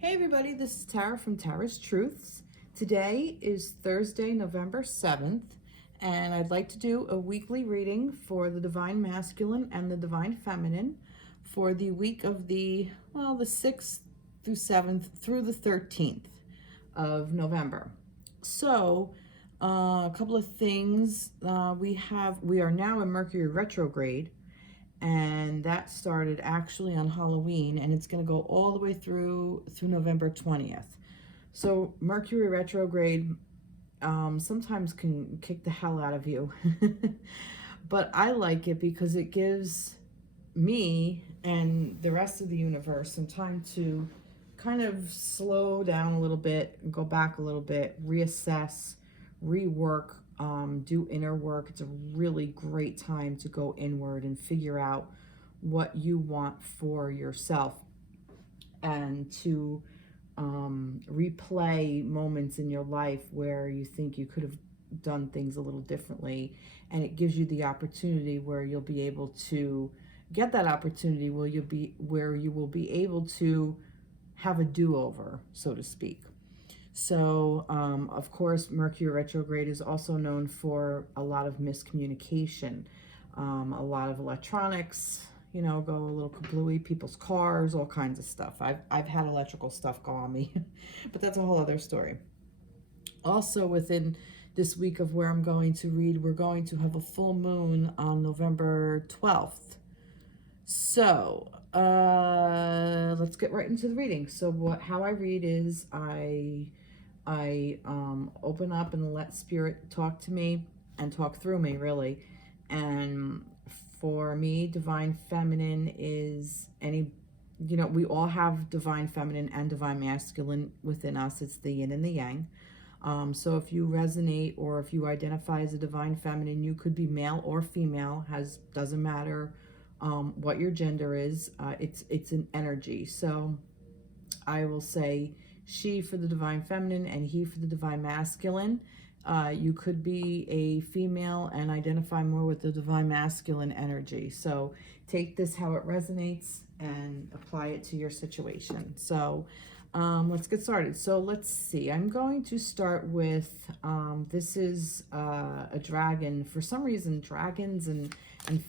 Hey everybody, this is Tara from Tara's Truths. Today is Thursday, November 7th, and I'd like to do a weekly reading for the Divine Masculine and the Divine Feminine for the week of the 6th through 7th through the 13th of November. So, a couple of things. We are now in Mercury retrograde, and that started actually on Halloween, and it's going to go all the way through November 20th. So Mercury retrograde sometimes can kick the hell out of you. But I like it because it gives me and the rest of the universe some time to kind of slow down a little bit, go back a little bit, reassess, rework, do inner work. It's a really great time to go inward and figure out what you want for yourself, and to replay moments in your life where you think you could have done things a little differently. And it gives you the opportunity where you'll be able to get that opportunity where you will be able to have a do-over, so to speak. So, of course, Mercury retrograde is also known for a lot of miscommunication, a lot of electronics, go a little kablooey, people's cars, all kinds of stuff. I've had electrical stuff go on me, but that's a whole other story. Also, within this week of where I'm going to read, we're going to have a full moon on November 12th. So, let's get right into the reading. So how I read is I open up and let Spirit talk to me and talk through me, really. And for me, Divine Feminine is we all have Divine Feminine and Divine Masculine within us. It's the yin and the yang. So if you resonate or if you identify as a Divine Feminine, you could be male or female, doesn't matter what your gender is. It's an energy. So I will say she for the Divine Feminine and he for the Divine Masculine. You could be a female and identify more with the Divine Masculine energy. So take this how it resonates and apply it to your situation. So let's get started. So let's see. I'm going to start with, this is a dragon. For some reason, dragons and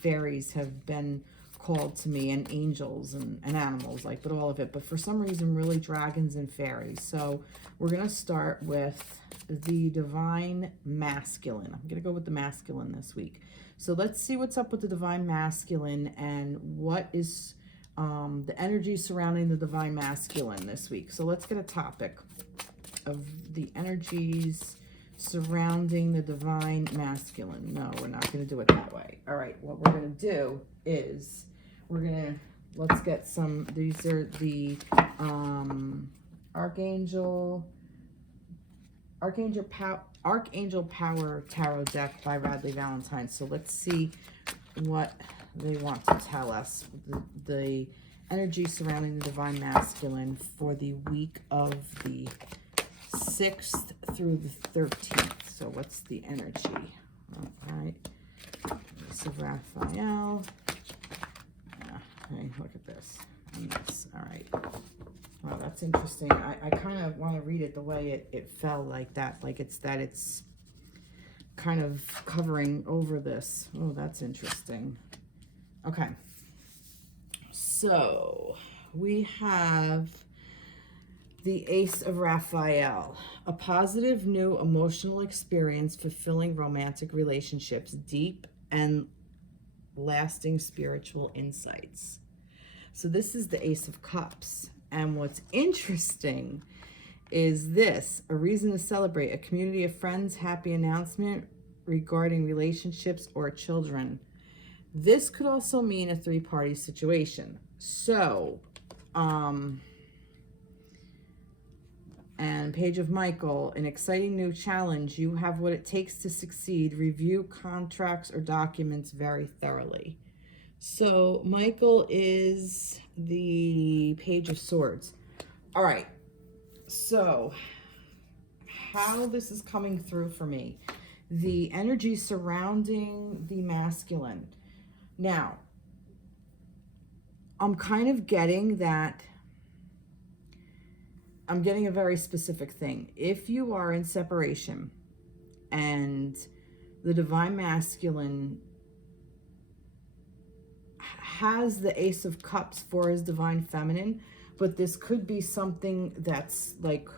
fairies have been called to me, and angels and animals, but all of it. But for some reason, really dragons and fairies. So we're going to start with the Divine Masculine. I'm going to go with the masculine this week. So let's see what's up with the Divine Masculine and what is the energy surrounding the Divine Masculine this week. So let's get a topic of the energies surrounding the Divine Masculine. No, we're not going to do it that way. All right, what we're going to do is let's get some, these are the Archangel Power Tarot deck by Radleigh Valentine. So let's see what they want to tell us. The energy surrounding the Divine Masculine for the week of the 6th through the 13th. So what's the energy? All right. Ace of Raphael. Okay, look at this. And this. All right. Wow, that's interesting. I kind of want to read it the way it fell, like that. Like it's kind of covering over this. Oh, that's interesting. Okay. So we have the Ace of Raphael, a positive new emotional experience, fulfilling romantic relationships, deep and lasting spiritual insights. So this is the Ace of Cups. And what's interesting is this, a reason to celebrate, a community of friends, happy announcement regarding relationships or children. This could also mean a three-party situation. So, and Page of Michael, an exciting new challenge. You have what it takes to succeed. Review contracts or documents very thoroughly. So Michael is the Page of Swords. All right. So how this is coming through for me. The energy surrounding the masculine. Now, I'm kind of getting that I'm getting a very specific thing. If you are in separation and the divine masculine has the Ace of Cups for his divine feminine, but this could be something that's like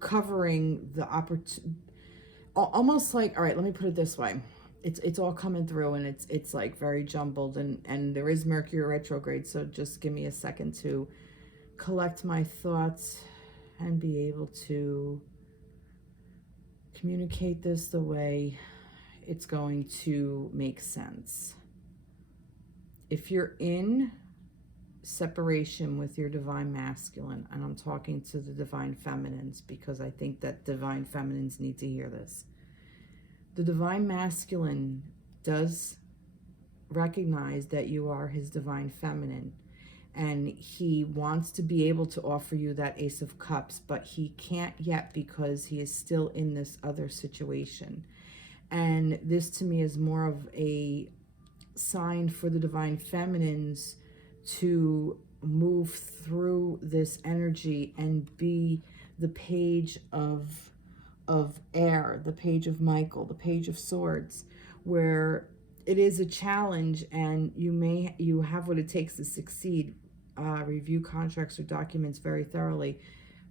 covering the opportunity, almost like, all right, let me put it this way. It's all coming through, and it's like very jumbled, and there is Mercury retrograde, so just give me a second to collect my thoughts and be able to communicate this the way it's going to make sense. If you're in separation with your divine masculine, and I'm talking to the divine feminines because I think that divine feminines need to hear this. The divine masculine does recognize that you are his divine feminine, and he wants to be able to offer you that Ace of Cups, but he can't yet because he is still in this other situation. And this to me is more of a sign for the divine feminines to move through this energy and be the page of air, the page of Michael, the page of swords, where it is a challenge and you have what it takes to succeed. Review contracts or documents very thoroughly.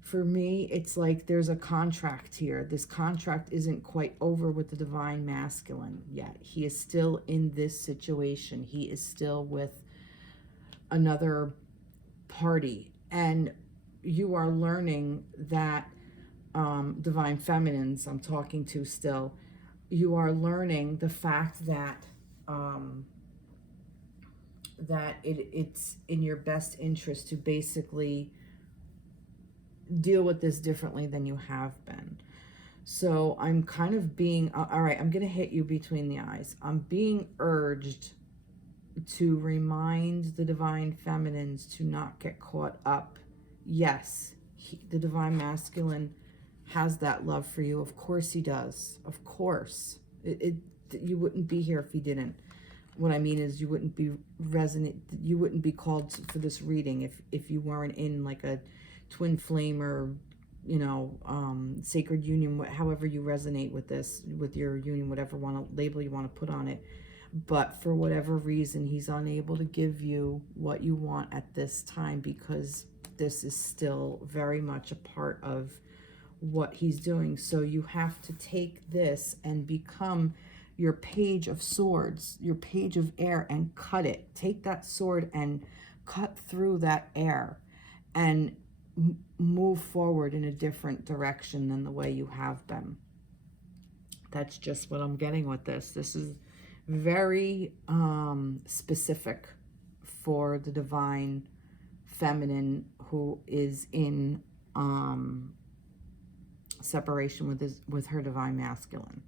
For me, it's like there's a contract here. This contract isn't quite over with the divine masculine yet. He is still in this situation. He is still with another party. And you are learning that, divine feminines I'm talking to still, you are learning the fact that it's in your best interest to basically deal with this differently than you have been. So I'm kind of being, all right, I'm going to hit you between the eyes. I'm being urged to remind the divine feminines to not get caught up. Yes, the divine masculine has that love for you. Of course he does. Of course. You wouldn't be here if he didn't. What I mean is you wouldn't be you wouldn't be called for this reading if you weren't in like a twin flame or, you know, sacred union, however you resonate with this, with your union, whatever label you want to put on it. But for whatever reason, he's unable to give you what you want at this time because this is still very much a part of what he's doing. So you have to take this and become your page of swords, your page of air, and cut it. Take that sword and cut through that air and move forward in a different direction than the way you have been. That's just what I'm getting with this. This is very specific for the divine feminine who is in separation with her divine masculine.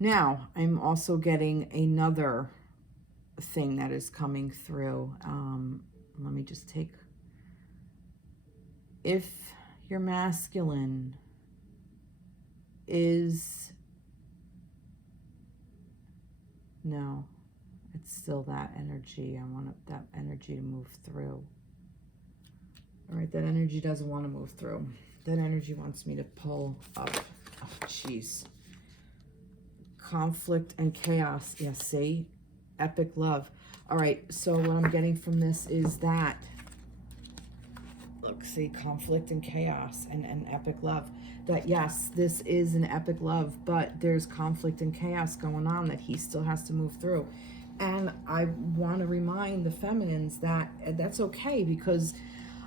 Now, I'm also getting another thing that is coming through. Let me just take... If your masculine is... No, it's still that energy. I want that energy to move through. All right, that energy doesn't want to move through. That energy wants me to pull up. Oh, jeez. Conflict and chaos. Yeah, see? Epic love. All right, so what I'm getting from this is that, look, see, conflict and chaos and epic love. That, yes, this is an epic love, but there's conflict and chaos going on that he still has to move through. And I want to remind the feminines that that's okay, because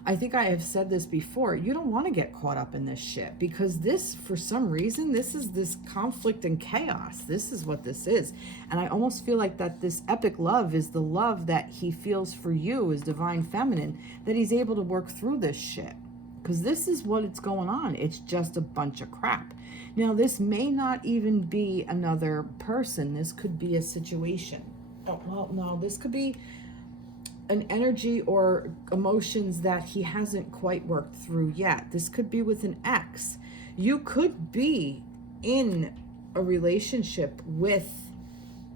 I think I have said this before. You don't want to get caught up in this shit, because this, for some reason, this is this conflict and chaos. This is what this is. And I almost feel like that this epic love is the love that he feels for you as divine feminine, that he's able to work through this shit. Because this is what it's going on. It's just a bunch of crap. Now, this may not even be another person. This could be a situation. Oh, well, no, this could be an energy or emotions that he hasn't quite worked through yet. This could be with an ex. You could be in a relationship with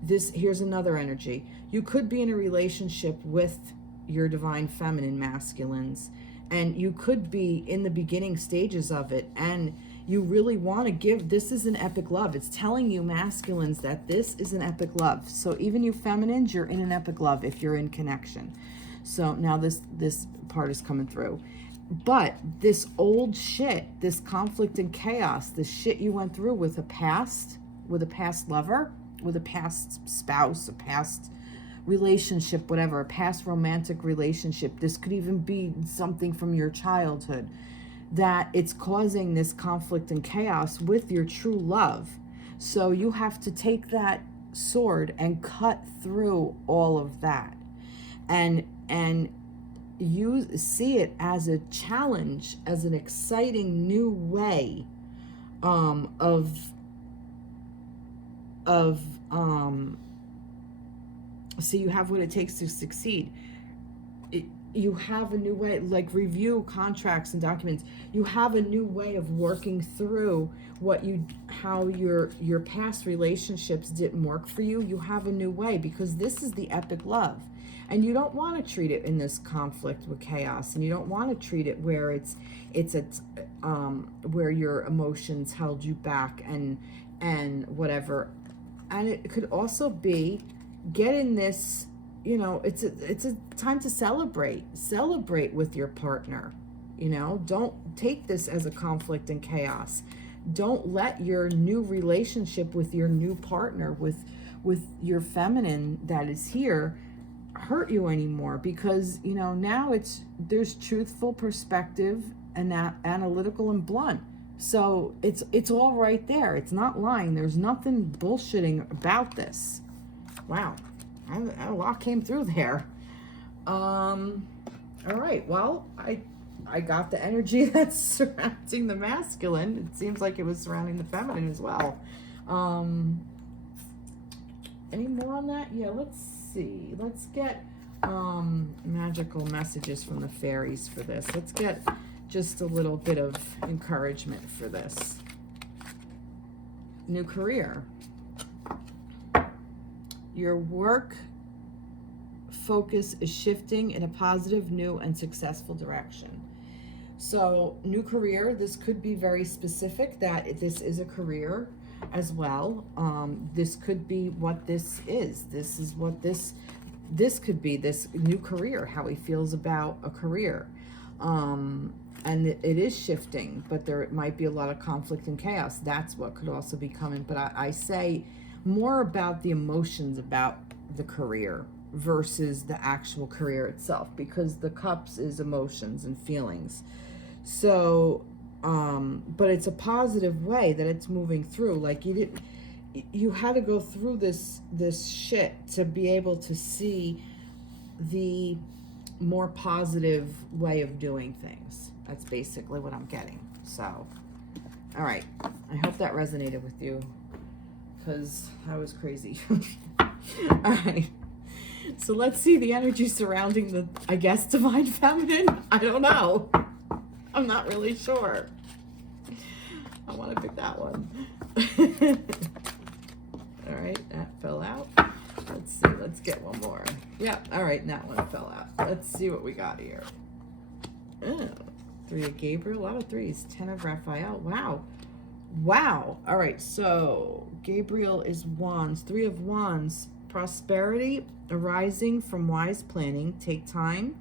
this. Here's another energy. You could be in a relationship with your divine feminine masculines, and you could be in the beginning stages of it, and you really want to give. This is an epic love. It's telling you, masculines, that this is an epic love. So even you feminines, you're in an epic love if you're in connection. So now this part is coming through. But this old shit, this conflict and chaos, this shit you went through with a past lover, with a past spouse, a past relationship, whatever, a past romantic relationship. This could even be something from your childhood, that it's causing this conflict and chaos with your true love. So you have to take that sword and cut through all of that, and you see it as a challenge, as an exciting new way so you have what it takes to succeed. You have a new way, like review contracts and documents. You have a new way of working through how your past relationships didn't work for you. You have a new way, because this is the epic love. And you don't want to treat it in this conflict with chaos, and you don't want to treat it where it's where your emotions held you back and whatever. And it could also be get in this, it's a time to celebrate with your partner. Don't take this as a conflict and chaos. Don't let your new relationship with your new partner, with your feminine that is here, hurt you anymore, because now there's truthful perspective and analytical and blunt. So it's all right there. It's not lying. There's nothing bullshitting about this. Wow, a lot came through there. All right, well, I got the energy that's surrounding the masculine. It seems like it was surrounding the feminine as well. Any more on that? Yeah, let's see. Let's get magical messages from the fairies for this. Let's get just a little bit of encouragement for this. New career. Your work focus is shifting in a positive, new, and successful direction. So, new career, this could be very specific, that this is a career as well. This could be what this is. This is what this could be, this new career, how he feels about a career. And it is shifting, but there might be a lot of conflict and chaos. That's what could also be coming. But I say more about the emotions about the career versus the actual career itself, because the cups is emotions and feelings. So, but it's a positive way that it's moving through. Like you had to go through this shit to be able to see the more positive way of doing things. That's basically what I'm getting. So, all right. I hope that resonated with you, because that was crazy. All right. So let's see the energy surrounding the, I guess, divine feminine. I don't know. I'm not really sure. I want to pick that one. All right, that fell out. Let's see. Let's get one more. Yep. All right, that one fell out. Let's see what we got here. Oh, 3 of Gabriel. A lot of threes. 10 of Raphael. Wow. Wow. All right. So Gabriel is wands. 3 of wands. Prosperity arising from wise planning. Take time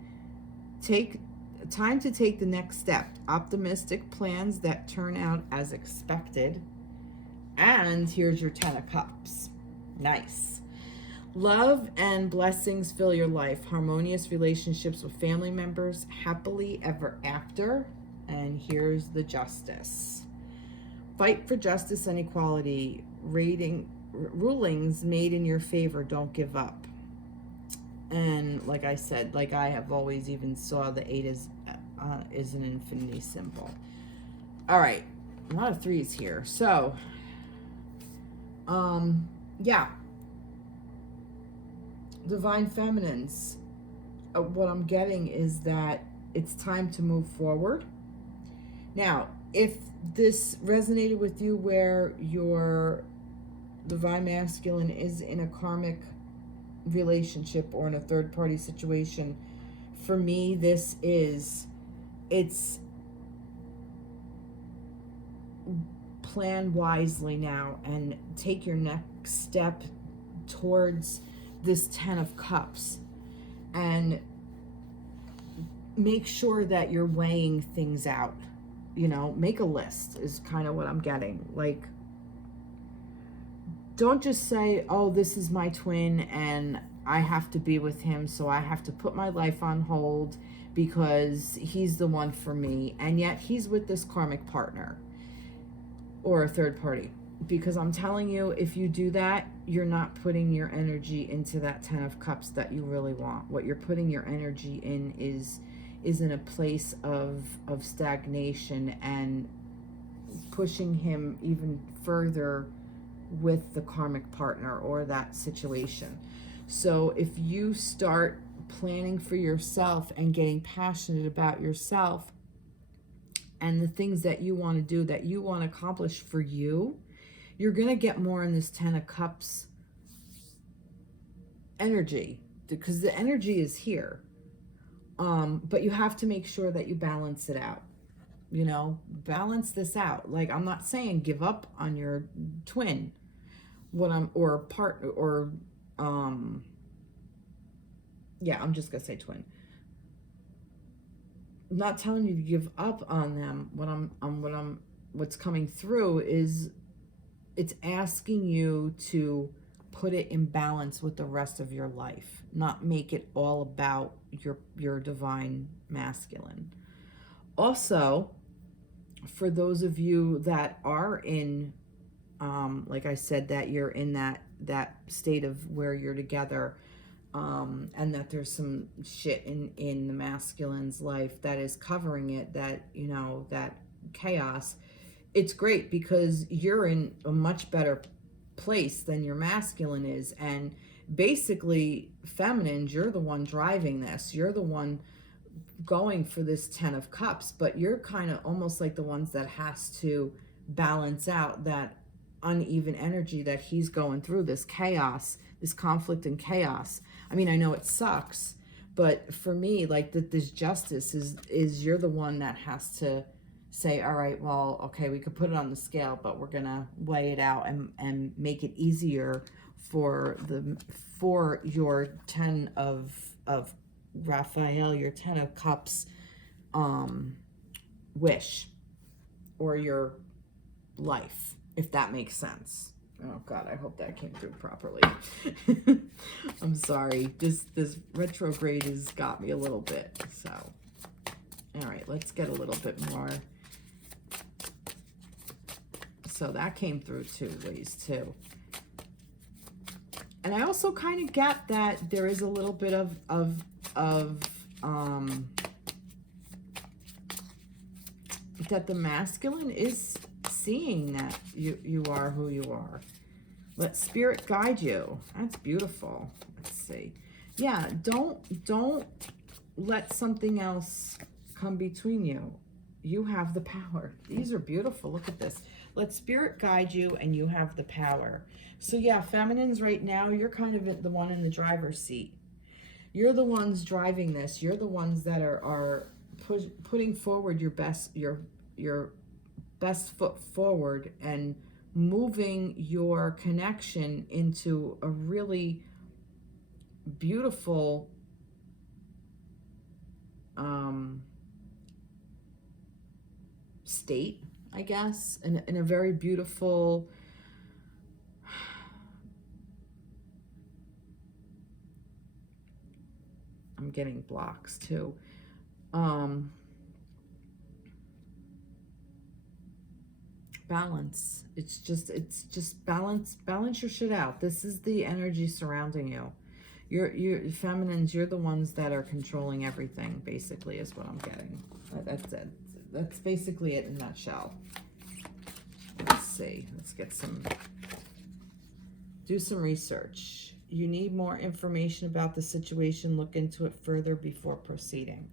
to take the next step. Optimistic plans that turn out as expected. And here's your 10 of cups. Nice. Love and blessings fill your life. Harmonious relationships with family members. Happily ever after. And here's the justice. Fight for justice and equality. Rulings made in your favor. Don't give up. And like I said, like I have always even saw the 8 is an infinity symbol. All right, a lot of threes here. So, yeah, divine feminines. What I'm getting is that it's time to move forward. Now, if this resonated with you, where your divine masculine is in a karmic relationship or in a third party situation, for me this is it's plan wisely now and take your next step towards this 10 of Cups, and make sure that you're weighing things out. You know, make a list is kind of what I'm getting. Like, don't just say, oh, this is my twin and I have to be with him, so I have to put my life on hold because he's the one for me, and yet he's with this karmic partner or a third party. Because I'm telling you, if you do that, you're not putting your energy into that 10 of Cups that you really want. What you're putting your energy in is in a place of stagnation and pushing him even further with the karmic partner or that situation. So if you start planning for yourself and getting passionate about yourself and the things that you want to do, that you want to accomplish for you, you're going to get more in this 10 of Cups energy, because the energy is here. But you have to make sure that you balance it out. You know, balance this out. Like, I'm not saying give up on your twin, or partner, or yeah, I'm just gonna say twin. I'm not telling you to give up on them. What's coming through is it's asking you to put it in balance with the rest of your life, not make it all about your divine masculine. Also, for those of you that are in, like I said, that you're in that state of where you're together, and that there's some shit in the masculine's life that is covering it, that, you know, that chaos, it's great because you're in a much better place than your masculine is. And basically, feminines, you're the one driving this. You're the one going for this 10 of Cups, but you're kind of almost like the ones that has to balance out that uneven energy that he's going through, this chaos, this conflict and chaos. I mean, I know it sucks, but for me, like, that this justice is you're the one that has to say, all right, well, okay, we could put it on the scale, but we're gonna weigh it out and make it easier for your 10 of Raphael, your 10 of Cups wish, or your life, if that makes sense. Oh God, I hope that came through properly. I'm sorry, this retrograde has got me a little bit. So, all right, let's get a little bit more. So that came through 2 ways too. And I also kind of get that there is a little bit of that the masculine is seeing that you are who you are. Let spirit guide you. That's beautiful. Let's see. Yeah, don't let something else come between you. You have the power. These are beautiful. Look at this. Let spirit guide you, and you have the power. So yeah, feminines right now, you're kind of the one in the driver's seat. You're the ones driving this. You're the ones that are putting forward your best foot forward and moving your connection into a really beautiful state, I guess, in a very beautiful I'm getting blocks too. Balance. It's just balance your shit out. This is the energy surrounding you. You're feminines, you're the ones that are controlling everything, basically, is what I'm getting. That's it. That's basically it in a nutshell. Let's see. Let's get do some research. You need more information about the situation. Look into it further before proceeding.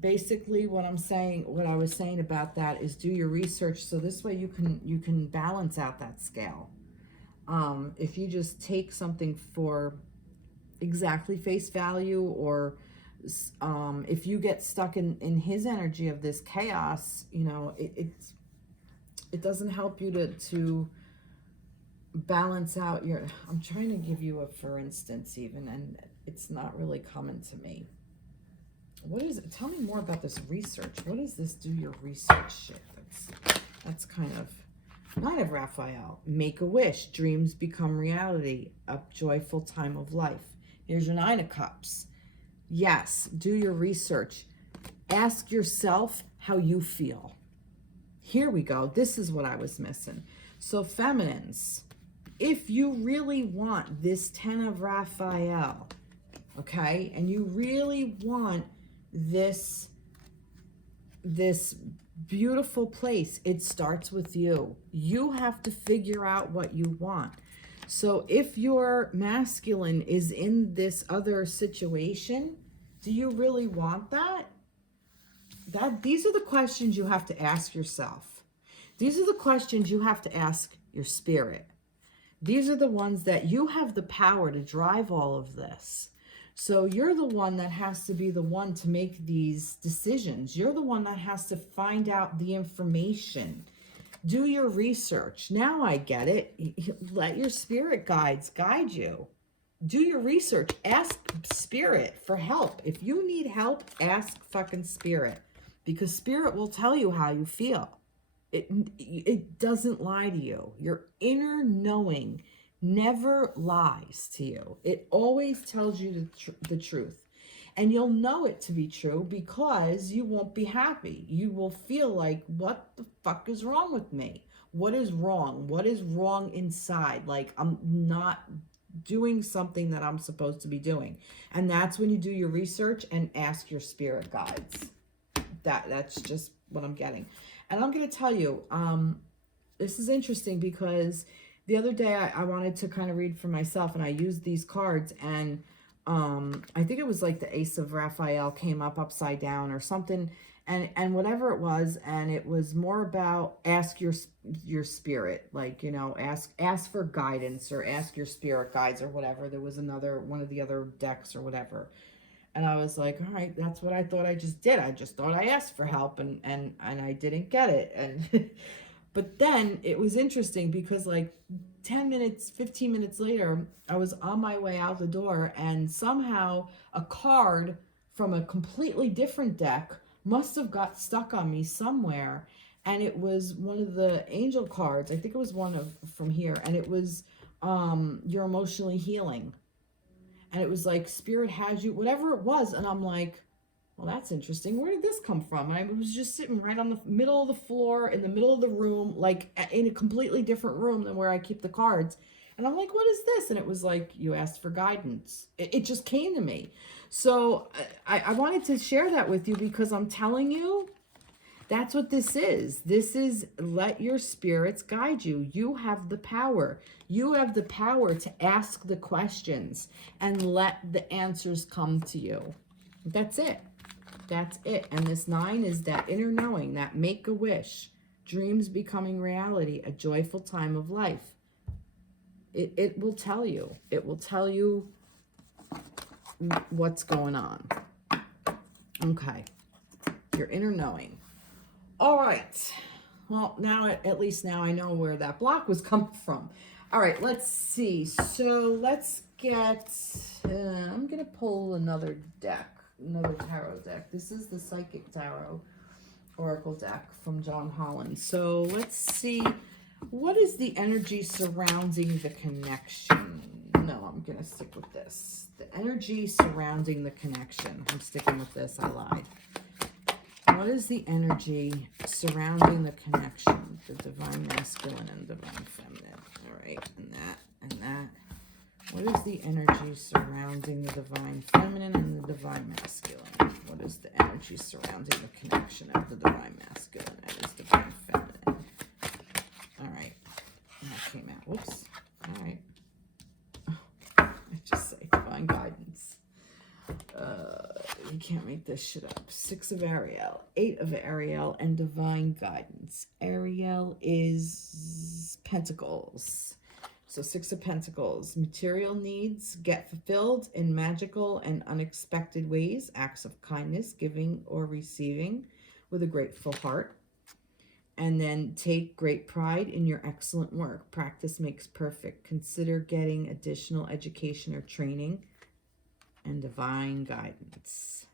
Basically, what I was saying about that is do your research, so this way you can balance out that scale. If you just take something for exactly face value, or if you get stuck in his energy of this chaos, you know, it doesn't help you to balance out your, I'm trying to give you a for instance even, and it's not really coming to me. What is it? Tell me more about this research. What is this do your research shit? That's kind of, Knight of Raphael. Make a wish. Dreams become reality. A joyful time of life. Here's your 9 of Cups. Yes, do your research. Ask yourself how you feel. Here we go. This is what I was missing. So feminines, if you really want this 10 of Raphael, okay, and you really want this beautiful place, it starts with you. You have to figure out what you want. So if your masculine is in this other situation, do you really want that? These are the questions you have to ask yourself. These are the questions you have to ask your spirit. These are the ones that you have the power to drive all of this. So you're the one that has to be the one to make these decisions. You're the one that has to find out the information. Do your research. Now I get it. Let your spirit guides guide you. Do your research. Ask spirit for help. If you need help, ask fucking spirit. Because spirit will tell you how you feel. It doesn't lie to you. Your inner knowing never lies to you. It always tells you the truth. And you'll know it to be true because you won't be happy. You will feel like, what the fuck is wrong with me? What is wrong? What is wrong inside? Like, I'm not doing something that I'm supposed to be doing. And that's when you do your research and ask your spirit guides. That's just what I'm getting. And I'm going to tell you, this is interesting because the other day I wanted to kind of read for myself, and I used these cards, and I think it was like the Ace of Raphael came up upside down or something, and whatever it was, and it was more about ask your spirit, like, you know, ask for guidance or ask your spirit guides or whatever. There was another one of the other decks or whatever. And I was like, all right, that's what I thought I just did. I just thought I asked for help and I didn't get it. And but then it was interesting because like 10 minutes, 15 minutes later, I was on my way out the door, and somehow a card from a completely different deck must have got stuck on me somewhere. And it was one of the angel cards. I think it was one from here. And it was you're emotionally healing. And it was like, spirit has you, whatever it was. And I'm like, well, that's interesting. Where did this come from? And I was just sitting right on the middle of the floor, in the middle of the room, like in a completely different room than where I keep the cards. And I'm like, what is this? And it was like, you asked for guidance. It just came to me. So I wanted to share that with you because I'm telling you, that's what this is. This is let your spirits guide you. You have the power. You have the power to ask the questions and let the answers come to you. That's it. That's it. And this 9 is that inner knowing, that make a wish, dreams becoming reality, a joyful time of life. It will tell you. It will tell you what's going on. Okay. Your inner knowing. All right. Well, now, at least now I know where that block was coming from. All right, let's see. So let's get, I'm going to pull another deck, another tarot deck. This is the Psychic Tarot Oracle deck from Jon Holland. So let's see, what is the energy surrounding the connection? No, I'm going to stick with this. The energy surrounding the connection. I'm sticking with this. I lied. What is the energy surrounding the connection? The divine masculine and divine feminine. All right, and that. What is the energy surrounding the divine feminine and the divine masculine? What is the energy surrounding the connection of the divine masculine and its divine feminine? All right, and that came out. Whoops. All right. Oh, I just say divine guidance. You can't make this shit up. 6 of Ariel, 8 of Ariel, and divine guidance. Ariel is Pentacles. So Six of Pentacles, material needs get fulfilled in magical and unexpected ways, acts of kindness, giving or receiving with a grateful heart. And then take great pride in your excellent work. Practice makes perfect. Consider getting additional education or training. And divine guidance.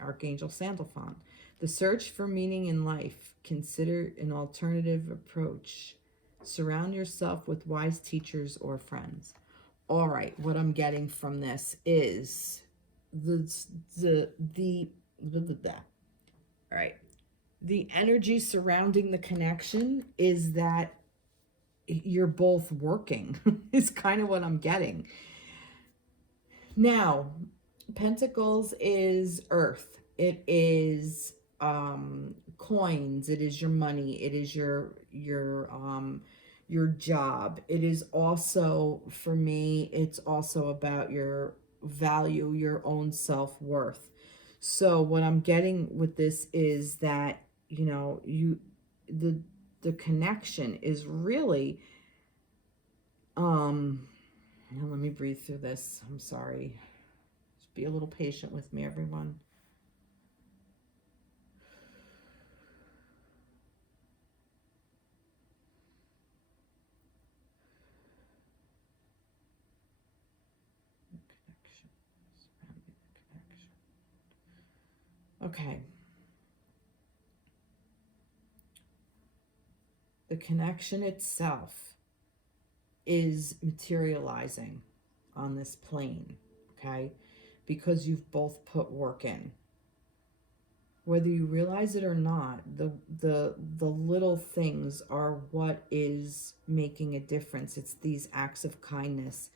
Archangel Sandalphon. The search for meaning in life. Consider an alternative approach. Surround yourself with wise teachers or friends. All right, what I'm getting from this is all right. The energy surrounding the connection is that you're both working. Is kind of what I'm getting. Now, Pentacles is earth. It is coins. It is your money. It is your job. It is also, for me, it's also about your value, your own self-worth. So what I'm getting with this is that, you know, the connection is really, now let me breathe through this. I'm sorry. Just be a little patient with me, everyone. Okay. The connection itself is materializing on this plane, okay? Because you've both put work in. Whether you realize it or not, the little things are what is making a difference. It's these acts of kindness,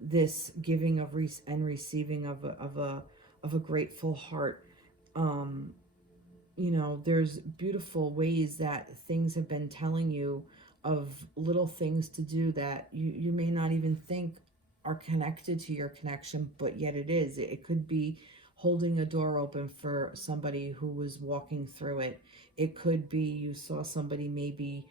this giving of and receiving of a grateful heart. You know, there's beautiful ways that things have been telling you of little things to do that you may not even think are connected to your connection, but yet it is. It could be holding a door open for somebody who was walking through it. It could be you saw somebody maybe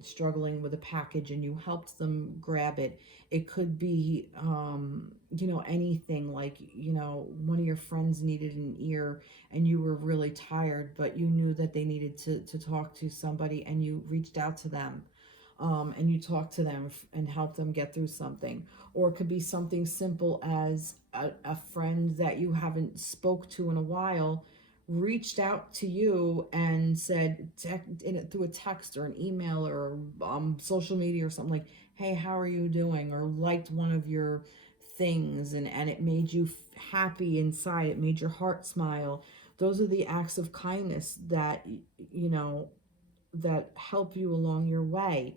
struggling with a package and you helped them grab it. It could be, you know, anything like, you know, one of your friends needed an ear and you were really tired, but you knew that they needed to talk to somebody and you reached out to them. And you talk to them and help them get through something. Or it could be something simple as a friend that you haven't spoke to in a while reached out to you and said through a text or an email or social media or something like, hey, how are you doing? Or liked one of your things and it made you happy inside. It made your heart smile. Those are the acts of kindness that, you know, that help you along your way.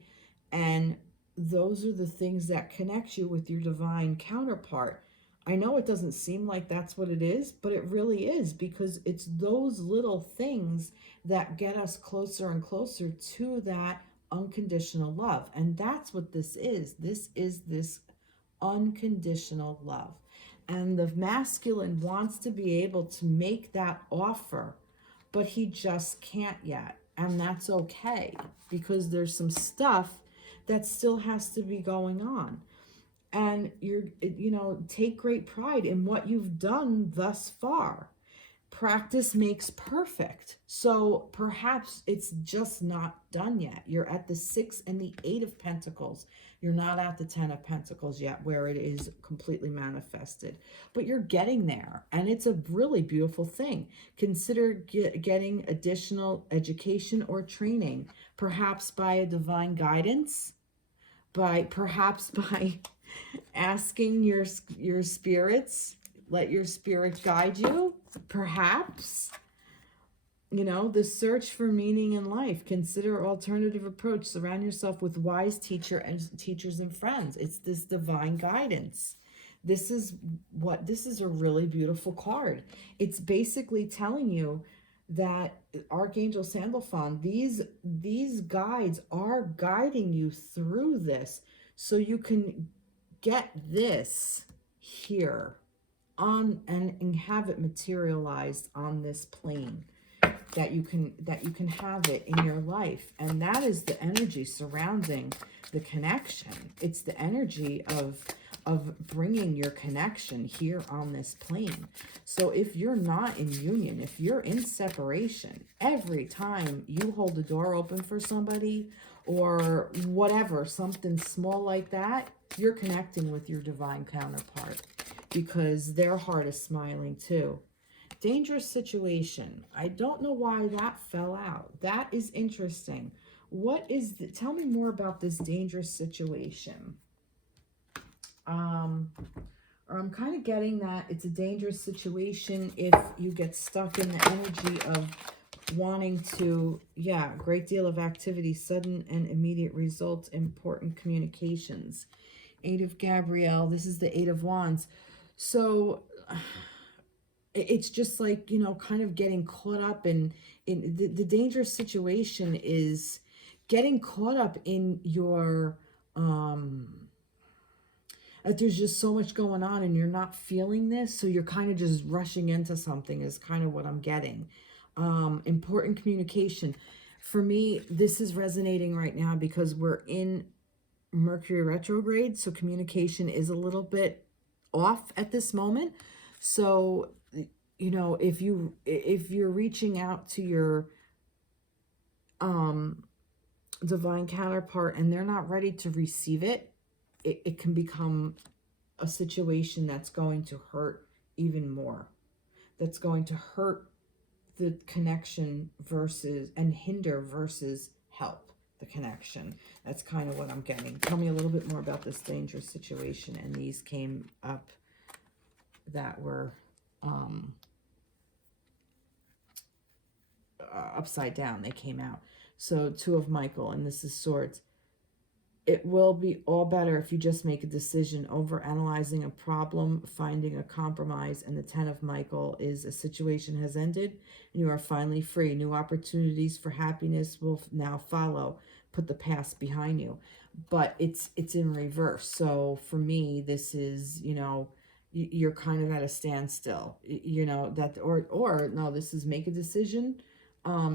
And those are the things that connect you with your divine counterpart. I know it doesn't seem like that's what it is, but it really is, because it's those little things that get us closer and closer to that unconditional love. And that's what this is. This is this unconditional love. And the masculine wants to be able to make that offer, but he just can't yet. And that's okay, because there's some stuff that still has to be going on. And you know, take great pride in what you've done thus far. Practice makes perfect. So perhaps it's just not done yet. You're at the 6 and the 8 of Pentacles. You're not at the 10 of Pentacles yet, where it is completely manifested. But you're getting there, and it's a really beautiful thing. Consider getting additional education or training, perhaps by a divine guidance, perhaps by asking your spirits, let your spirit guide you, perhaps. You know, the search for meaning in life. Consider alternative approach. Surround yourself with wise teachers and friends. It's this divine guidance. This is a really beautiful card. It's basically telling you that Archangel Sandalphon, these guides are guiding you through this so you can get this here on and have it materialized on this plane. that you can have it in your life. And that is the energy surrounding the connection. It's the energy of bringing your connection here on this plane. So if you're not in union, if you're in separation, every time you hold the door open for somebody or whatever, something small like that, you're connecting with your divine counterpart because their heart is smiling too. Dangerous situation. I don't know why that fell out. That is interesting. What is the, tell me more about this dangerous situation. Or I'm kind of getting that it's a dangerous situation if you get stuck in the energy of wanting to, yeah, great deal of activity, sudden and immediate results, important communications. Eight of Gabrielle, this is the Eight of Wands. So it's just like, you know, kind of getting caught up in the dangerous situation is getting caught up in your, there's just so much going on and you're not feeling this. So you're kind of just rushing into something is kind of what I'm getting. Important communication. For me, this is resonating right now because we're in Mercury retrograde. So communication is a little bit off at this moment. So, you know, if you're reaching out to your divine counterpart and they're not ready to receive it, it can become a situation that's going to hurt even more. That's going to hurt the connection versus, and hinder versus help the connection. That's kind of what I'm getting. Tell me a little bit more about this dangerous situation. And these came up that were upside down. They came out. So Two of Michael, and this is Swords. It will be all better if you just make a decision. Over analyzing a problem, finding a compromise, and the Ten of Michael is a situation has ended and you are finally free. New opportunities for happiness will now follow. Put the past behind you. But it's in reverse. So for me, this is, you know, you're kind of at a standstill, you know, that, or no, this is make a decision.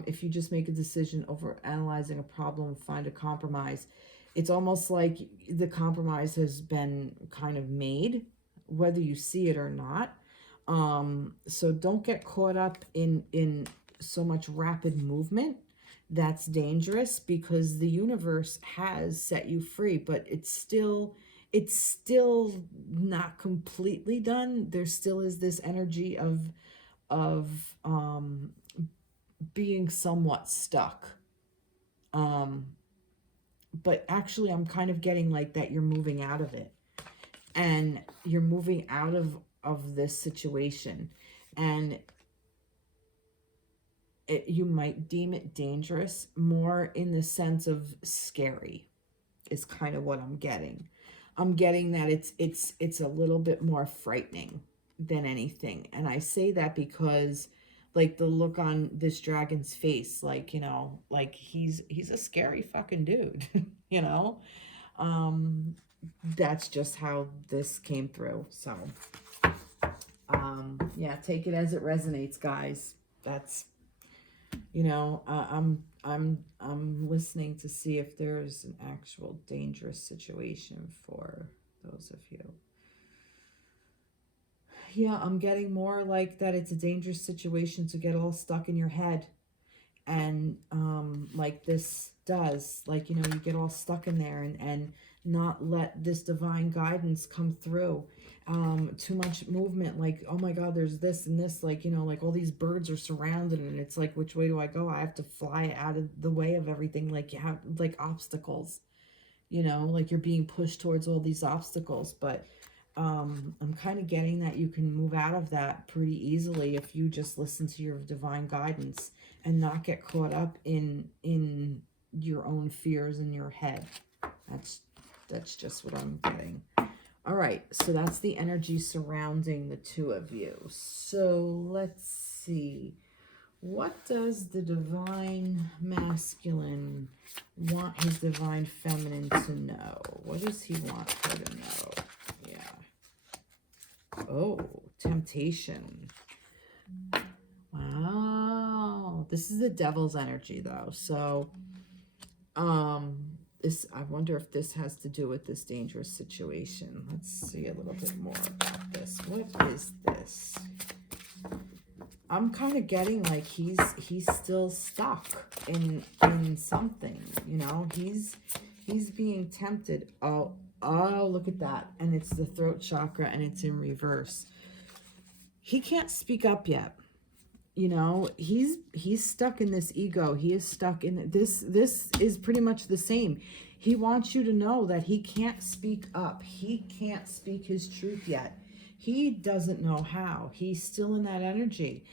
If you just make a decision over analyzing a problem, find a compromise, it's almost like the compromise has been kind of made, whether you see it or not. So don't get caught up in so much rapid movement. That's dangerous because the universe has set you free, but it's still not completely done. There still is this energy of being somewhat stuck. But actually I'm kind of getting like that you're moving out of it. And you're moving out of this situation. And you might deem it dangerous, more in the sense of scary is kind of what I'm getting. I'm getting that it's a little bit more frightening than anything. And I say that because like the look on this dragon's face, like, you know, like he's a scary fucking dude, you know? That's just how this came through. So, yeah, take it as it resonates, guys. That's, you know, I'm listening to see if there's an actual dangerous situation for those of you. Yeah, I'm getting more like that it's a dangerous situation to get all stuck in your head. And like this does, like, you know, you get all stuck in there and not let this divine guidance come through. Too much movement, like, oh my God, there's this and this, like, you know, like all these birds are surrounded and it's like, which way do I go? I have to fly out of the way of everything. Like you have like obstacles, you know, like you're being pushed towards all these obstacles. But I'm kind of getting that you can move out of that pretty easily if you just listen to your divine guidance and not get caught up in your own fears in your head. That's just what I'm getting. All right, so that's the energy surrounding the two of you. So let's see. What does the divine masculine want his divine feminine to know? What does he want her to know? Oh, temptation. Wow, this is the devil's energy though. So this, I wonder if this has to do with this dangerous situation. Let's see a little bit more about this. What is this? I'm kind of getting like he's still stuck in something, you know. He's being tempted. Oh, look at that. And it's the throat chakra and it's in reverse. He can't speak up yet. You know, he's stuck in this ego. He is stuck in this. This is pretty much the same. He wants you to know that he can't speak up. He can't speak his truth yet. He doesn't know how. He's still in that energy.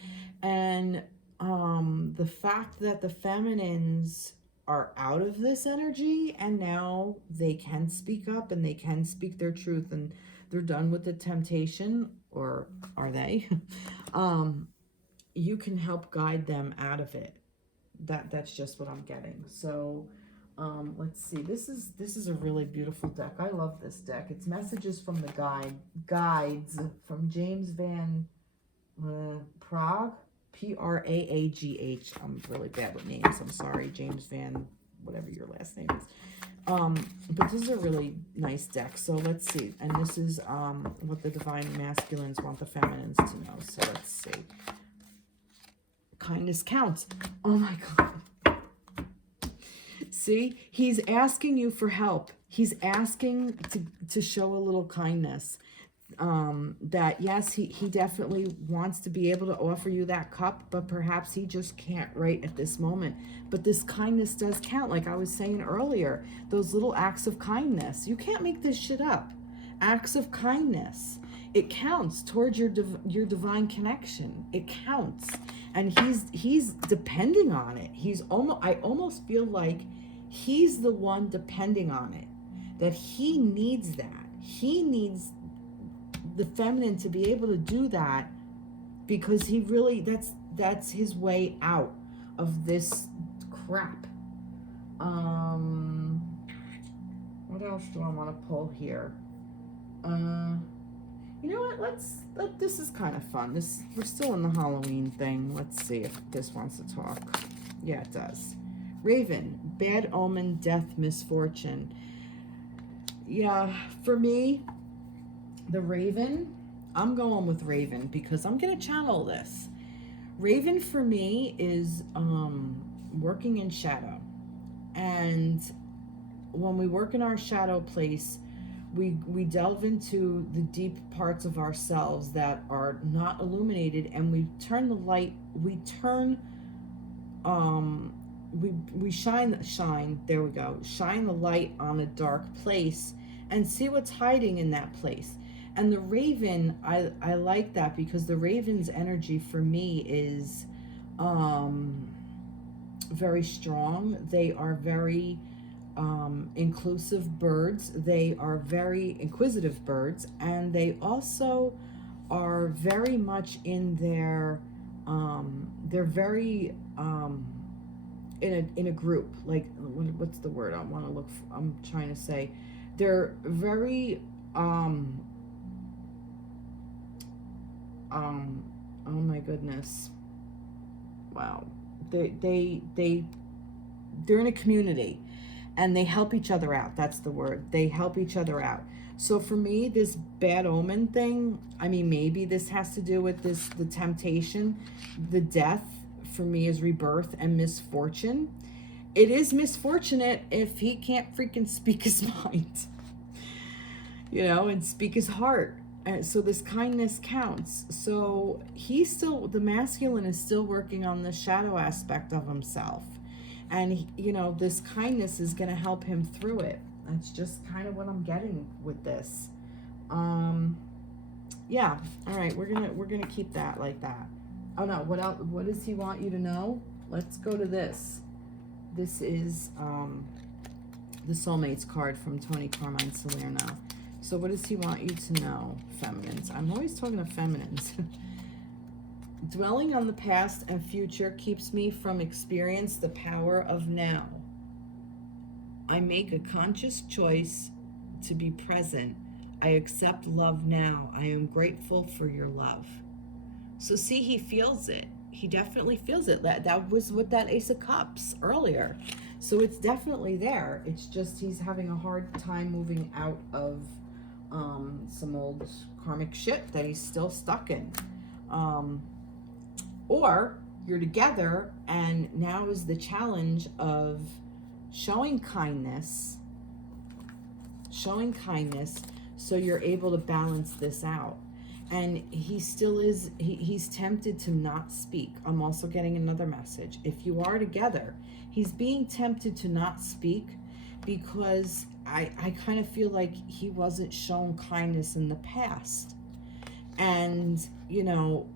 And the fact that the feminines are out of this energy and now they can speak up and they can speak their truth and they're done with the temptation, or are they? You can help guide them out of it. That's just what I'm getting. So let's see. This is a really beautiful deck. I love this deck. It's messages from the guides from James Van Praagh, Praagh. I'm really bad with names. I'm sorry, James Van, whatever your last name is. But this is a really nice deck. So let's see. And this is what the divine masculines want the feminines to know. So let's see. Kindness counts. Oh my God. See, he's asking you for help. He's asking to show a little kindness. That yes, he definitely wants to be able to offer you that cup, but perhaps he just can't right at this moment. But this kindness does count. Like I was saying earlier, those little acts of kindness. You can't make this shit up. Acts of kindness. It counts towards your divine connection. It counts. And he's depending on it. I almost feel like he's the one depending on it. That he needs that. He needs the feminine to be able to do that, because he really, that's his way out of this crap. What else do I want to pull here? You know what, this is kind of fun. We're still in the Halloween thing. Let's see if this wants to talk. Yeah, it does. Raven, bad omen, death, misfortune. Yeah, for me, the Raven, I'm going with Raven because I'm going to channel this. Raven for me is working in shadow. And when we work in our shadow place, we delve into the deep parts of ourselves that are not illuminated, and we turn the light, we shine, there we go, shine the light on a dark place and see what's hiding in that place. And the Raven, I like that because the Raven's energy for me is very strong. They are very inclusive birds. They are very inquisitive birds, and they also are very much in their they're very in a group. Like, what's the word I want to look for? I'm trying to say they're very oh my goodness, wow, they're in a community and they help each other out. That's the word. They help each other out. So for me, this bad omen thing, I mean, maybe this has to do with the temptation. The death for me is rebirth and misfortune. It is misfortunate if he can't freaking speak his mind, you know, and speak his heart. So this kindness counts. So the masculine is still working on the shadow aspect of himself. And, you know, this kindness is going to help him through it. That's just kind of what I'm getting with this. Yeah. All right. We're going to keep that like that. Oh no. What else? What does he want you to know? Let's go to this. This is, the Soulmates card from Toni Carmine Salerno. So what does he want you to know, feminines? I'm always talking to feminines. Dwelling on the past and future keeps me from experience the power of now. I make a conscious choice to be present. I accept love now. I am grateful for your love. So see, he feels it. he definitely feels it. That was with that Ace of Cups earlier. So it's definitely there. It's just he's having a hard time moving out of some old karmic shit that he's still stuck in. Or you're together and now is the challenge of showing kindness so you're able to balance this out. And he still is, he's tempted to not speak. I'm also getting another message. If you are together, he's being tempted to not speak because I kind of feel like he wasn't shown kindness in the past. And, you know,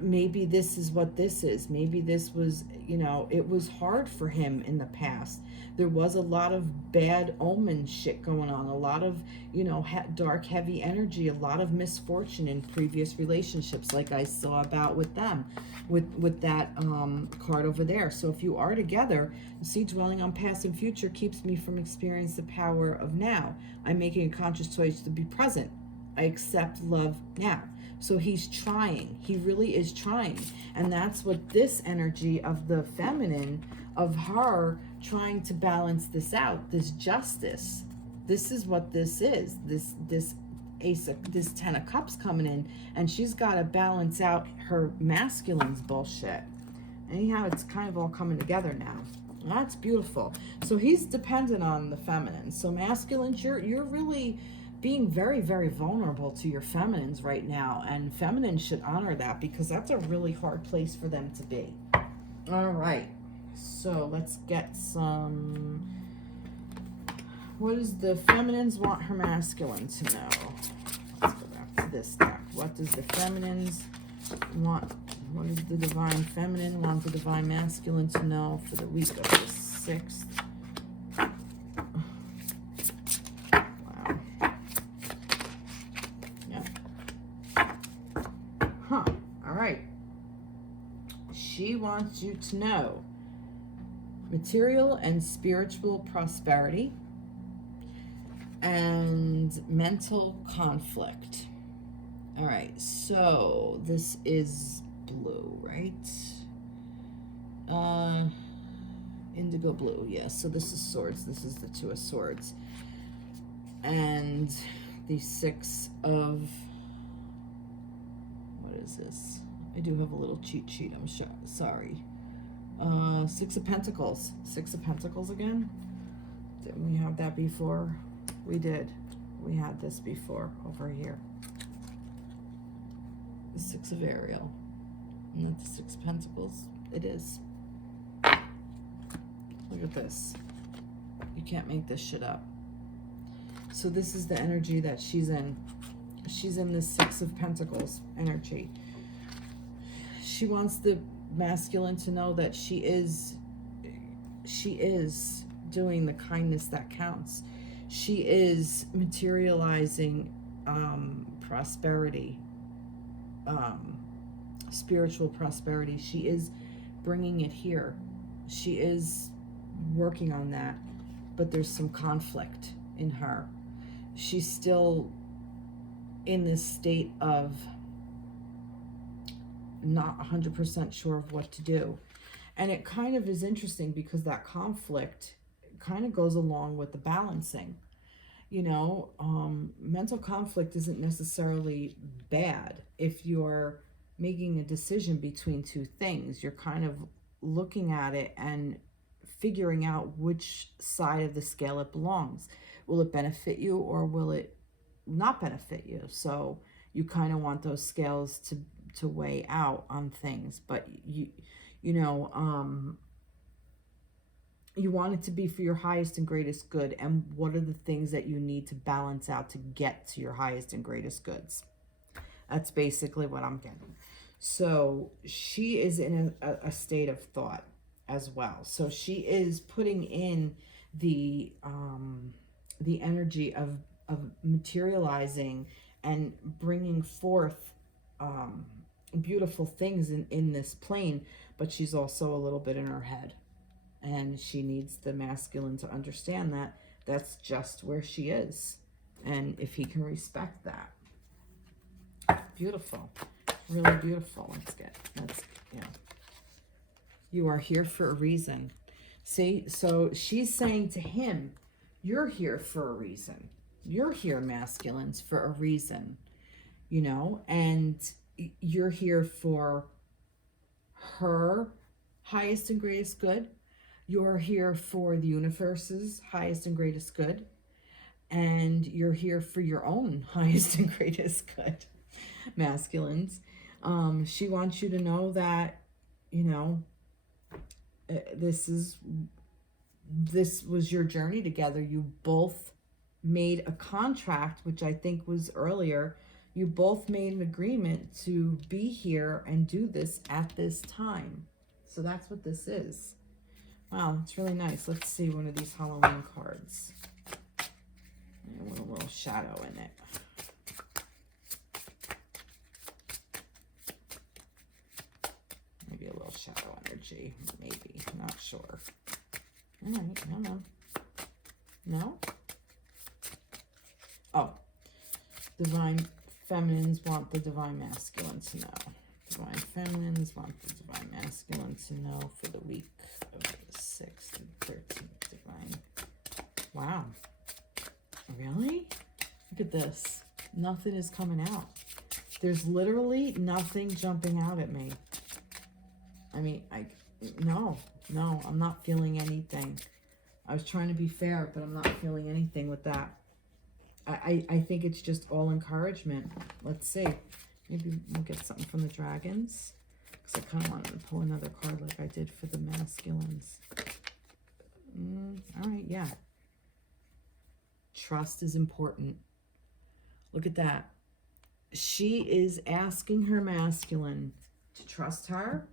maybe this is what this is. Maybe this was, you know, it was hard for him in the past. There was a lot of bad omen shit going on, a lot of, you know, dark, heavy energy, a lot of misfortune in previous relationships, like I saw about with them, with that card over there. So if you are together, see, dwelling on past and future keeps me from experiencing the power of now. I'm making a conscious choice to be present. I accept love now. So he's trying. He really is trying. And that's what this energy of the feminine, of her trying to balance this out, this justice. This is what this is. This ace of, this 10 of cups coming in, and she's got to balance out her masculine's bullshit. Anyhow, it's kind of all coming together now. That's beautiful. So he's dependent on the feminine. So masculines, you're really being very, very vulnerable to your feminines right now, and feminines should honor that because that's a really hard place for them to be. All right, so let's get some. What does the feminines want her masculine to know? Let's go back to this deck. What does the feminines want? What does the divine feminine want the divine masculine to know for the week of the 6th? She wants you to know material and spiritual prosperity and mental conflict. All right, so this is blue, right? Indigo blue, yes. So this is swords. This is the 2 of swords. And the 6 of, what is this? I do have a little cheat sheet, I'm sure. Sorry. 6 of Pentacles. 6 of Pentacles again? Didn't we have that before? We did. We had this before over here. The 6 of Ariel. And that's the 6 of Pentacles. It is. Look at this. You can't make this shit up. So this is the energy that she's in. She's in the 6 of Pentacles energy. She wants the masculine to know that she is doing the kindness that counts. She is materializing prosperity, spiritual prosperity. She is bringing it here. She is working on that, but there's some conflict in her. She's still in this state of not 100% sure of what to do. And it kind of is interesting because that conflict kind of goes along with the balancing. You know, mental conflict isn't necessarily bad. If you're making a decision between 2 things, you're kind of looking at it and figuring out which side of the scale it belongs. Will it benefit you or will it not benefit you? So you kind of want those scales to weigh out on things, but you want it to be for your highest and greatest good. And what are the things that you need to balance out to get to your highest and greatest goods? That's basically what I'm getting. So she is in a state of thought as well. So she is putting in the energy of materializing and bringing forth beautiful things in this plane, but she's also a little bit in her head, and she needs the masculine to understand that that's just where she is, and if he can respect that. Beautiful. really beautiful. Yeah. You are here for a reason. See, so she's saying to him, you're here for a reason. You're here, masculines, for a reason, you know, and you're here for her highest and greatest good. You're here for the universe's highest and greatest good. And you're here for your own highest and greatest good, masculines. She wants you to know that, you know, this was your journey together. You both made a contract, which I think was earlier. You both made an agreement to be here and do this at this time. So that's what this is. Wow, it's really nice. Let's see one of these Halloween cards. With a little shadow in it. Maybe a little shadow energy. Maybe. Not sure. All right. I don't know. No? Oh. Divine feminines want the divine masculine to know. Divine feminines want the divine masculine to know for the week of the 6th and 13th. Divine. Wow. Really? Look at this. Nothing is coming out. There's literally nothing jumping out at me. I mean, no, I'm not feeling anything. I was trying to be fair, but I'm not feeling anything with that. I think it's just all encouragement. Let's see. Maybe we'll get something from the dragons. Because I kind of wanted to pull another card like I did for the masculines. All right, yeah. Trust is important. Look at that. She is asking her masculine to trust her.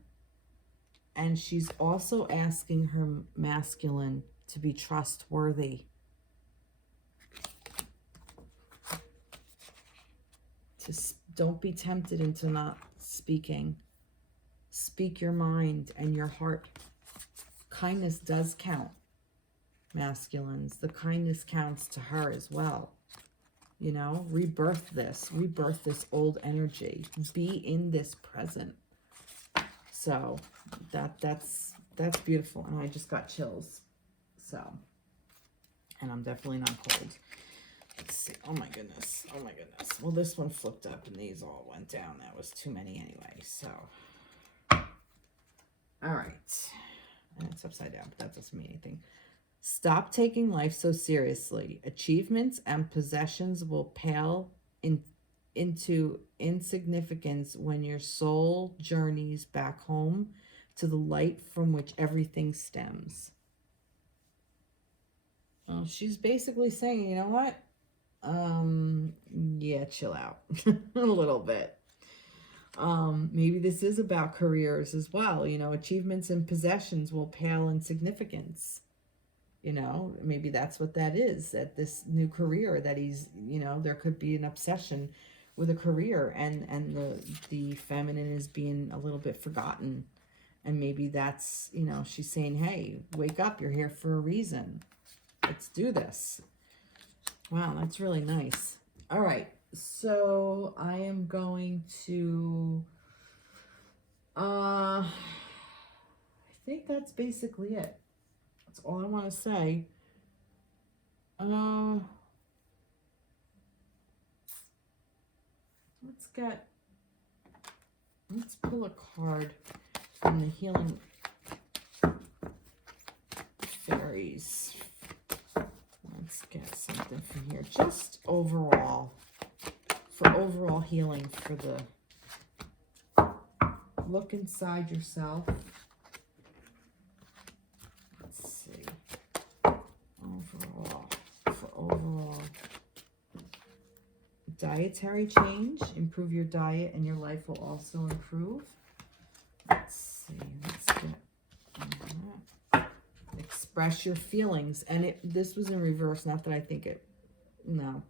And she's also asking her masculine to be trustworthy. Don't be tempted into not speaking. Speak your mind and your heart. Kindness does count, masculines. The kindness counts to her as well. You know, rebirth this old energy. Be in this present. So that's beautiful. And I just got chills. So, and I'm definitely not cold. Let's see. Oh my goodness. Oh my goodness. Well, this one flipped up and these all went down. That was too many anyway. So, all right. And it's upside down, but that doesn't mean anything. Stop taking life so seriously. Achievements and possessions will pale into insignificance when your soul journeys back home to the light from which everything stems. Well, she's basically saying, you know what? Yeah, chill out a little bit. Maybe this is about careers as well. You know, achievements and possessions will pale in significance. You know, maybe that's what that is, at this new career that he's, you know, there could be an obsession with a career and the feminine is being a little bit forgotten. And maybe that's, you know, she's saying, hey, wake up, you're here for a reason. Let's do this. Wow, that's really nice. All right, so I am going to, I think that's basically it. That's all I want to say. Let's pull a card from the Healing Fairies. Let's get something from here. Just overall, for overall healing, for the look inside yourself. Let's see. For overall. Dietary change. Improve your diet and your life will also improve. Let's see. Let's get that. Express your feelings. And this was in reverse. Not that I think it, no.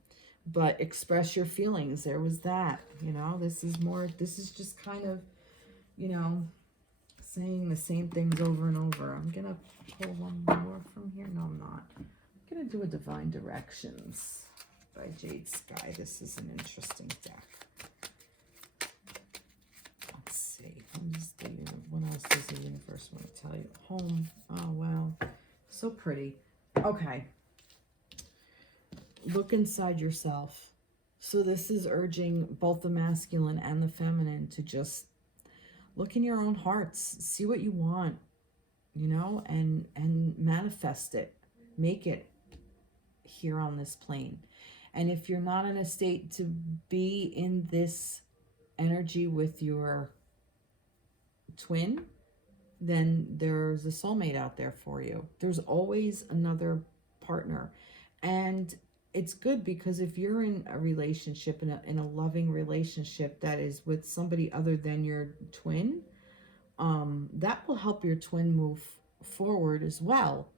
But express your feelings. There was that. You know, this is just kind of, you know, saying the same things over and over. I'm going to pull one more from here. No, I'm not. I'm going to do a Divine Directions by Jade Sky. This is an interesting deck. What else does the universe want to tell you? Home. Oh, wow. So pretty. Okay. Look inside yourself. So this is urging both the masculine and the feminine to just look in your own hearts. See what you want, you know, and manifest it. Make it here on this plane. And if you're not in a state to be in this energy with your twin, then there's a soulmate out there for you. There's always another partner. And it's good because if you're in a relationship, in a loving relationship that is with somebody other than your twin, that will help your twin move forward as well.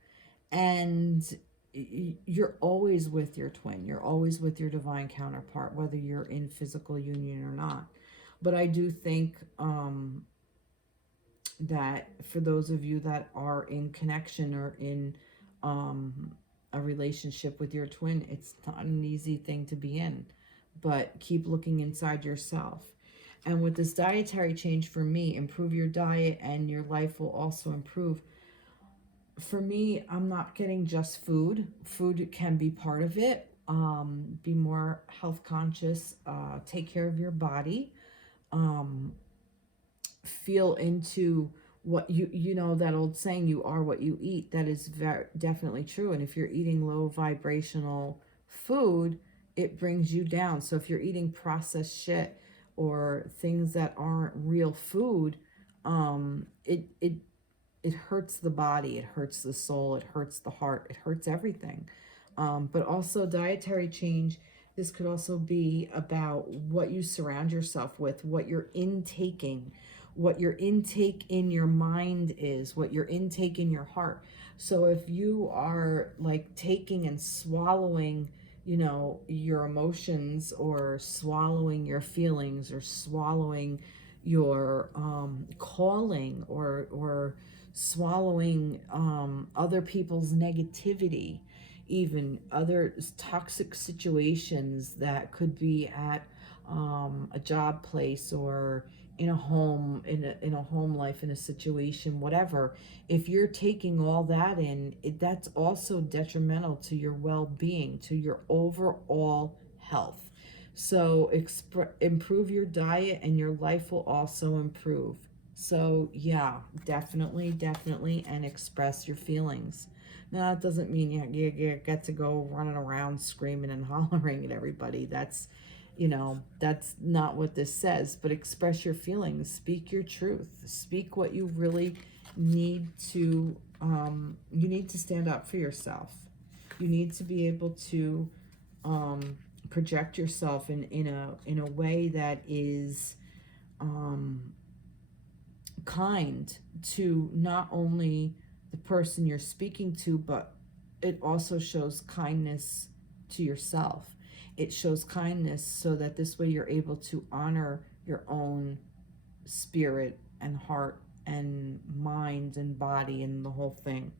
And you're always with your twin. You're always with your divine counterpart, whether you're in physical union or not. But I do think that for those of you that are in connection or in a relationship with your twin, it's not an easy thing to be in. But keep looking inside yourself. And with this dietary change for me, improve your diet and your life will also improve. For me, I'm not getting just food. Food can be part of it. Be more health conscious. Take care of your body. Feel into what you know, that old saying, you are what you eat. That is definitely true. And if you're eating low vibrational food, it brings you down. So if you're eating processed shit or things that aren't real food, it hurts the body, it hurts the soul, it hurts the heart, it hurts everything. But also dietary change, this could also be about what you surround yourself with, what you're intaking, what your intake in your mind is, what your intake in your heart. So if you are like taking and swallowing, you know, your emotions, or swallowing your feelings, or swallowing your calling, or swallowing other people's negativity, even other toxic situations that could be at a job place or in a home, in a home life, in a situation, whatever. If you're taking all that in, that's also detrimental to your well-being, to your overall health. So improve your diet and your life will also improve. So yeah, definitely, and express your feelings. Now, it doesn't mean you get to go running around screaming and hollering at everybody. That's, you know, that's not what this says. But express your feelings. Speak your truth. Speak what you really need to, you need to stand up for yourself. You need to be able to project yourself in a way that is kind to not only the person you're speaking to, but it also shows kindness to yourself. It shows kindness so that this way you're able to honor your own spirit and heart and mind and body and the whole thing.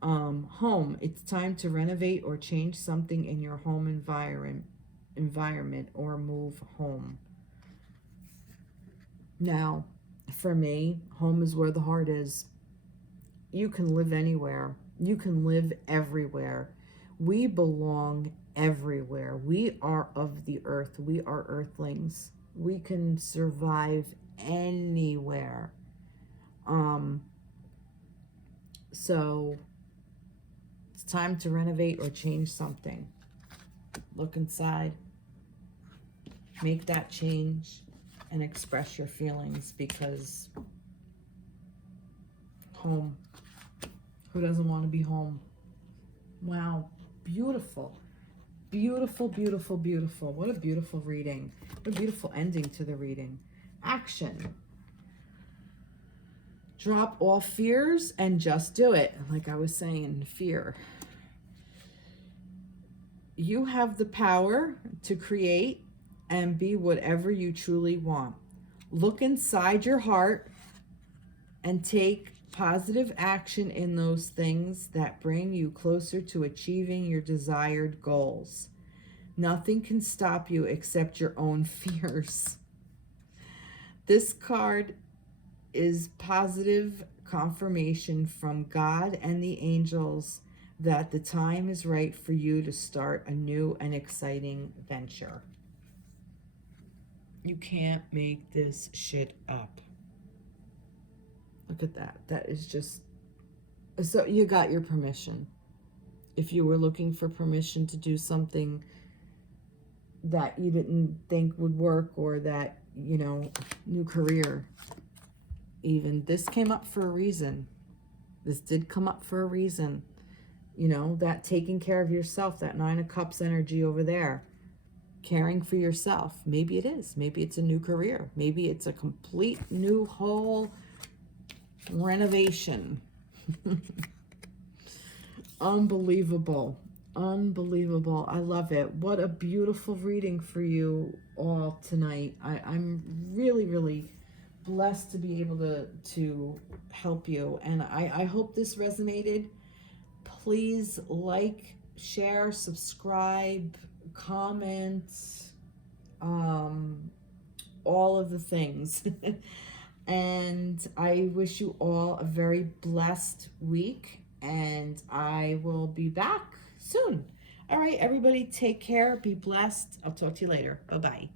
Home, it's time to renovate or change something in your home environment or move home. Now, for me, home is where the heart is. You can live anywhere. You can live everywhere. We belong everywhere. We are of the earth. We are earthlings. We can survive anywhere. So it's time to renovate or change something. Look inside. Make that change and express your feelings, because home. Who doesn't want to be home? Wow. Beautiful. Beautiful, beautiful, beautiful. What a beautiful reading. What a beautiful ending to the reading. Action. Drop all fears and just do it. Like I was saying, fear. You have the power to create and be whatever you truly want. Look inside your heart and take positive action in those things that bring you closer to achieving your desired goals. Nothing can stop you except your own fears. This card is positive confirmation from God and the angels that the time is right for you to start a new and exciting venture. You can't make this shit up. Look at that. That is just... So you got your permission. If you were looking for permission to do something that you didn't think would work, or that, you know, new career, even, this came up for a reason. This did come up for a reason. You know, that taking care of yourself, that Nine of Cups energy over there, caring for yourself. Maybe it is. Maybe it's a new career. Maybe it's a complete new whole renovation. Unbelievable. Unbelievable. I love it. What a beautiful reading for you all tonight. I'm really, really blessed to be able to help you. And I hope this resonated. Please like, share, subscribe, comment, all of the things. And I wish you all a very blessed week, and I will be back soon. All right, everybody, take care. Be blessed. I'll talk to you later. Bye-bye.